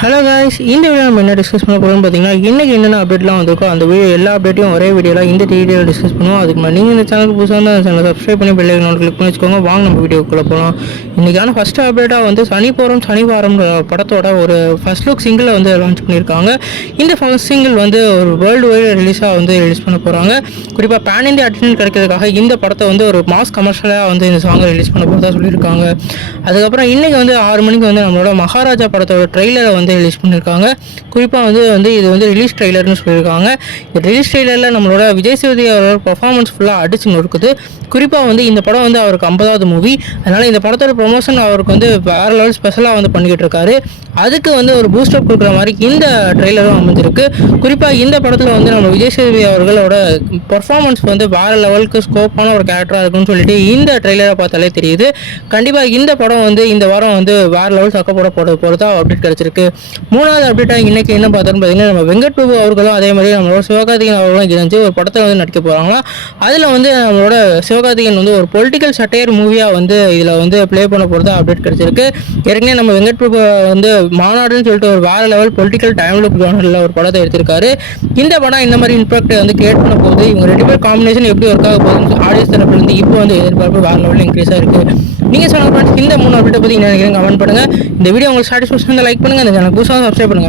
Hello guys, இந்த video நம்ம என்ன டிஸ்கஸ் பண்ண போகிறோம்னு பார்த்தீங்கன்னா, இன்றைக்கி என்னென்ன அப்டேட்லாம் வந்திருக்கோ அந்த வீடியோ எல்லா அப்டேட்டையும் ஒரே வீடியோவில் இந்த டீட்டெயில் டிஸ்கஸ் பண்ணுவோம். அதுக்கு முன்னாடி நீங்கள் இந்த சேனலுக்கு புதுசாக இருந்தால் அந்த சேனலை சப்ஸ்கிரைப் பண்ணி பெல் ஐக்கான் கிளிக் பண்ணி வச்சுக்கோங்க. வாங்க நம்ம வீடியோக்குள்ளே போகலாம். இன்றைக்கான ஃபஸ்ட் அப்டேட்டாக வந்து சனி வாரம் படத்தோட ஒரு ஃபர்ஸ்ட் லுக் சிங்கிளை வந்து லான்ச் பண்ணியிருக்காங்க. இந்த ஃபர்ஸ்ட் சிங்கிள் வந்து ஒரு வேர்ல்டு வைடு ரிலீஸ் பண்ண போகிறாங்க. குறிப்பாக பேன் இந்தியா அட்டென்ஷன் கிடைக்கிறதுக்காக இந்த படத்தை வந்து ஒரு மாஸ் கமர்ஷியலாக வந்து இந்த சாங்கை ரிலீஸ் பண்ண போகிறதா சொல்லியிருக்காங்க. அதுக்கப்புறம் இன்றைக்கி வந்து 6 மணிக்கு வந்து நம்மளோட மகாராஜா படத்தோட ட்ரெய்லரை வந்து ரிலீஸ் பண்ணியிருக்காங்க. குறிப்பாக வந்து இது வந்து ரிலீஸ் ட்ரெய்லர்னு சொல்லியிருக்காங்க. இந்த ரிலீஸ் ட்ரெய்லரில் நம்மளோட விஜய் சேதுபதி அவரோட பர்ஃபார்மன்ஸ் ஃபுல்லாக அடிச்சு நொறுக்குது. குறிப்பாக வந்து இந்த படம் வந்து அவருக்கு 50வது மூவி. அதனால் இந்த படத்தோட ப்ரொமோஷன் அவருக்கு வந்து வேறு லெவல் ஸ்பெஷலாக வந்து பண்ணிக்கிட்டு இருக்காரு. அதுக்கு வந்து ஒரு பூஸ்டப் கொடுக்குற மாதிரி இந்த ட்ரெய்லரும் அமைஞ்சிருக்கு. குறிப்பாக இந்த படத்தில் வந்து நம்ம விஜய் சேதுபதி அவர்களோட பர்ஃபார்மன்ஸ் வந்து வேறு லெவலுக்கு ஸ்கோப்பான ஒரு கேரக்டராக இருக்குன்னு சொல்லிட்டு இந்த ட்ரெய்லரை பார்த்தாலே தெரியுது. கண்டிப்பாக இந்த படம் வந்து இந்த வாரம் வந்து வேறு லெவல் சக்கப்போட போகிறதா அப்டேட் கிடச்சிருக்கு. மூணாவது அப்டேட்டாக இன்றைக்கி என்ன பார்த்தோன்னு பார்த்தீங்கன்னா, நம்ம வெங்கட் பிரபு அவர்களும் அதே மாதிரி நம்மளோட சிவகார்த்திகேயன் அவர்களும் இணைஞ்சு ஒரு படத்தில் வந்து நடிக்க போகிறாங்களா. அதில் வந்து நம்மளோட சிவகார்த்திகேயன் வந்து ஒரு பொலிட்டிக்கல் சட்டையர் மூவியாக வந்து இதில் வந்து ப்ளே பண்ண போகிறதா அப்டேட் கிடச்சிருக்கு. ஏற்கனவே நம்ம வெங்கட் பிரபு வந்து மாநாடுன்னு சொல்லிட்டு ஒரு வேறு லெவல் பொலிட்டிக்கல் டைம் லுக் ஜானரில் ஒரு படத்தை எடுத்திருக்காரு. இந்த படம் இந்த மாதிரி இம்பாக்ட் வந்து கிரியேட் பண்ண போகுது. இவங்க 2 பேர் காம்பினேஷன் எப்படி ஒர்க் ஆக போகுதுன்னு ஆடியன்ஸ் தரப்புலேருந்து இப்போ வந்து எதிர்பார்ப்பு வேறு லெவலில் இன்க்ரீஸாக இருக்குது. நீங்கள் சொன்ன ஃப்ரெண்ட்ஸ் இந்த 3 அப்டேட்டை பற்றி என்ன நினைக்கிறீங்க கமெண்ட் பண்ணுங்கள். இந்த வீடியோ உங்களுக்கு சாட்டிஸ்ஃபேக்ஷன் லைக் பண்ணுங்கள். இந்த சேனல் புதுசாக சப்ஸ்கிரைப் பண்ணுங்கள்.